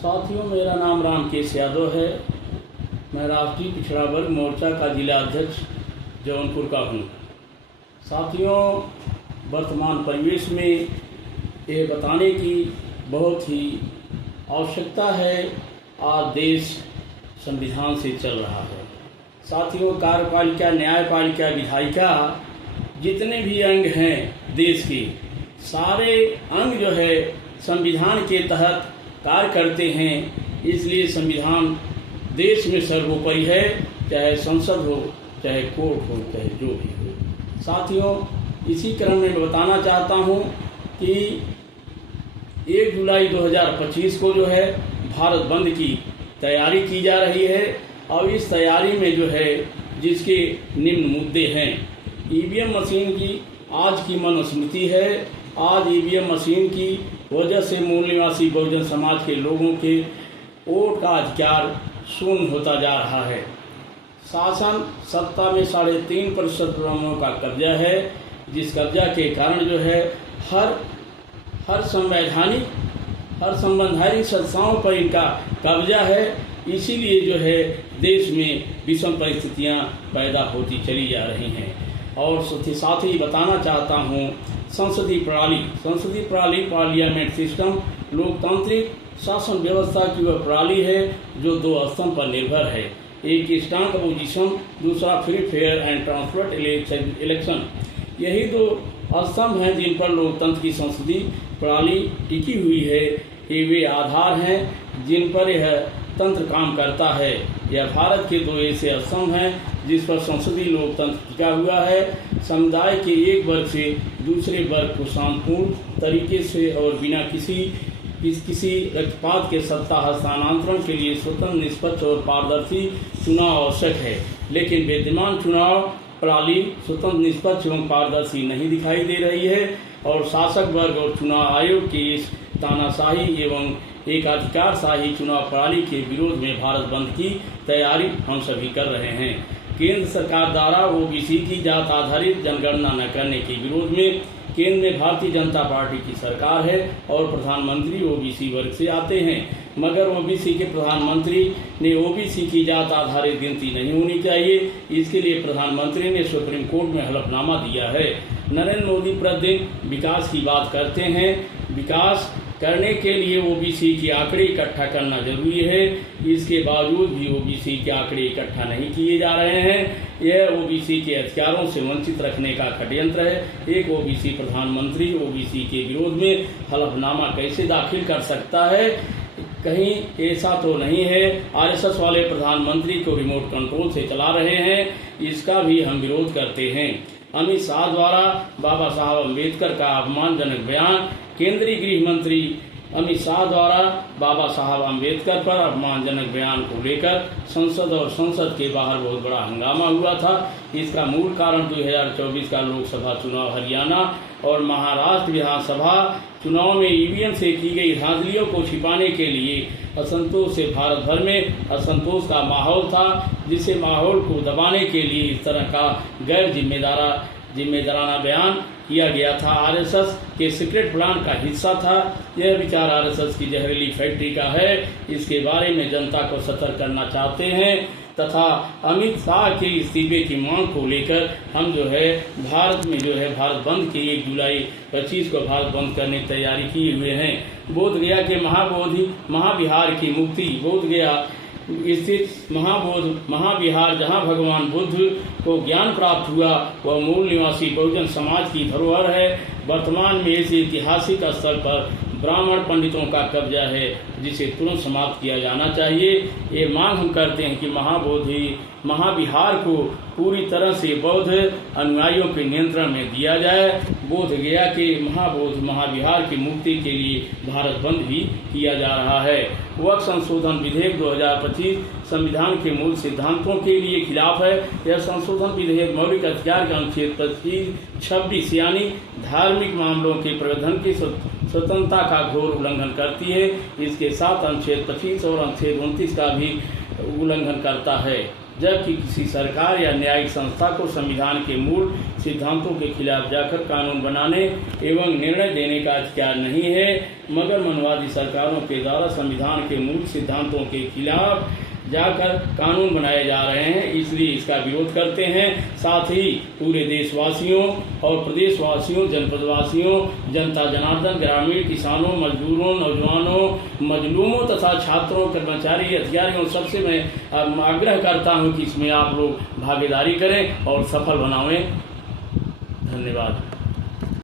साथियों, मेरा नाम रामकेश यादव है। मैं राष्ट्रीय पिछड़ा वर्ग मोर्चा का जिला अध्यक्ष जौनपुर का हूँ। साथियों, वर्तमान परिवेश में ये बताने की बहुत ही आवश्यकता है, आज देश संविधान से चल रहा है। साथियों, कार्यपालिका, न्यायपालिका, विधायिका जितने भी अंग हैं देश के, सारे अंग जो है संविधान के तहत कार्य करते हैं। इसलिए संविधान देश में सर्वोपरि है, चाहे संसद हो, चाहे कोर्ट हो, चाहे जो भी हो। साथियों, इसी क्रम में मैं बताना चाहता हूं कि 1 जुलाई 2025 को जो है भारत बंद की तैयारी की जा रही है और इस तैयारी में जो है जिसके निम्न मुद्दे हैं। ईवीएम मशीन की आज की मनुस्मृति है। आज ईवीएम मशीन की वजह से मूल निवासी बहुजन समाज के लोगों के वोट का अधिकार शून्य होता जा रहा है। शासन सत्ता में 3.5% ब्राह्मणों का कब्जा है, जिस कब्जा के कारण जो है हर संवैधानिक संस्थाओं पर इनका कब्जा है। इसीलिए जो है देश में विषम परिस्थितियां पैदा होती चली जा रही हैं। और साथ ही बताना चाहता हूं, संसदीय प्रणाली पार्लियामेंट सिस्टम लोकतांत्रिक शासन व्यवस्था की वह प्रणाली है जो 2 स्तंभ पर निर्भर है। एक स्ट्रांग अपोजिशन, दूसरा free fair and transparent election. यही 2 स्तंभ हैं जिन पर लोकतंत्र की संसदीय प्रणाली टिकी हुई है। ये वे आधार हैं जिन पर यह तंत्र काम करता है। यह भारत के 2 ऐसे स्तंभ हैं जिस पर संसदीय लोकतंत्र टिका हुआ है। समुदाय के एक वर्ग से दूसरे वर्ग को शांतिपूर्ण तरीके से और बिना किसी रक्षपात के सत्ता हस्तांतरण के लिए स्वतंत्र, निष्पक्ष और पारदर्शी चुनाव आवश्यक है। लेकिन विद्यमान चुनाव प्रणाली स्वतंत्र, निष्पक्ष एवं पारदर्शी नहीं दिखाई दे रही है और शासक वर्ग और चुनाव आयोग की इस तानाशाही एवं एकाधिकारशाही चुनाव प्रणाली के विरोध में भारत बंद की तैयारी हम सभी कर रहे हैं। केंद्र सरकार द्वारा ओबीसी की जात आधारित जनगणना न करने के विरोध में केंद्र में भारतीय जनता पार्टी की सरकार है और प्रधानमंत्री ओबीसी वर्ग से आते हैं, मगर ओबीसी के प्रधानमंत्री ने ओबीसी की जात आधारित गिनती नहीं होनी चाहिए, इसके लिए प्रधानमंत्री ने सुप्रीम कोर्ट में हलफनामा दिया है। नरेंद्र मोदी प्रतिदिन विकास की बात करते हैं। विकास करने के लिए ओबीसी के आंकड़े इकट्ठा करना जरूरी है, इसके बावजूद भी ओबीसी के आंकड़े इकट्ठा नहीं किए जा रहे हैं। यह ओबीसी के अधिकारों से वंचित रखने का षड्यंत्र है। एक ओबीसी प्रधानमंत्री ओबीसी के विरोध में हलफनामा कैसे दाखिल कर सकता है? कहीं ऐसा तो नहीं है आरएसएस वाले प्रधानमंत्री को रिमोट कंट्रोल से चला रहे हैं, इसका भी हम विरोध करते हैं। अमित शाह द्वारा बाबा साहब अम्बेडकर का अपमानजनक बयान, केंद्रीय गृह मंत्री अमित शाह द्वारा बाबा साहब अम्बेडकर पर अपमानजनक बयान को लेकर संसद और संसद के बाहर बहुत बड़ा हंगामा हुआ था। इसका मूल कारण 2024 का लोकसभा चुनाव, हरियाणा और महाराष्ट्र विधानसभा चुनाव में ईवीएम से की गई धांधलियों को छिपाने के लिए असंतोष से भारत भर में असंतोष का माहौल था, जिसे माहौल को दबाने के लिए इस तरह का गैर जिम्मेदाराना बयान किया गया था। आरएसएस के सीक्रेट प्लान का हिस्सा था। यह विचार आरएसएस की जहरीली फैक्ट्री का है। इसके बारे में जनता को सतर्क करना चाहते हैं तथा अमित शाह के इस्तीफे की मांग को लेकर हम जो है भारत में जो है भारत बंद की 1 जुलाई 25 को भारत बंद करने की तैयारी किए हुए हैं। बोधगया के महाविहार की मुक्ति, बोधगया स्थित महाविहार जहां भगवान बुद्ध को ज्ञान प्राप्त हुआ, वह मूल निवासी बहुजन समाज की धरोहर है। वर्तमान में इस ऐतिहासिक स्थल पर ब्राह्मण पंडितों का कब्जा है, जिसे तुरंत समाप्त किया जाना चाहिए। ये मांग हम करते हैं कि महाविहार को पूरी तरह से बौद्ध अनुयायियों के नियंत्रण में दिया जाए। बोध गया के महाविहार की मुक्ति के लिए भारत बंद भी किया जा रहा है। वक्फ संशोधन विधेयक 2025 संविधान के मूल सिद्धांतों के लिए खिलाफ है। यह संशोधन विधेयक मौलिक अधिकार के अनुच्छेद 26 यानी धार्मिक मामलों के प्रबंधन की स्वतंत्रता का घोर उल्लंघन करती है। इसके साथ अनुच्छेद 25 और अनुच्छेद 29 का भी उल्लंघन करता है। जबकि किसी सरकार या न्यायिक संस्था को संविधान के मूल सिद्धांतों के खिलाफ जाकर कानून बनाने एवं निर्णय देने का अधिकार नहीं है, मगर मनवादी सरकारों के द्वारा संविधान के मूल सिद्धांतों के खिलाफ जाकर कानून बनाए जा रहे हैं, इसलिए इसका विरोध करते हैं। साथ ही पूरे देशवासियों और प्रदेशवासियों, जनपदवासियों, जनता जनार्दन, ग्रामीण, किसानों, मजदूरों, नौजवानों, मजलूमों तथा छात्रों, कर्मचारी, अधिकारियों सबसे मैं आग्रह करता हूं कि इसमें आप लोग भागीदारी करें और सफल बनावें। धन्यवाद।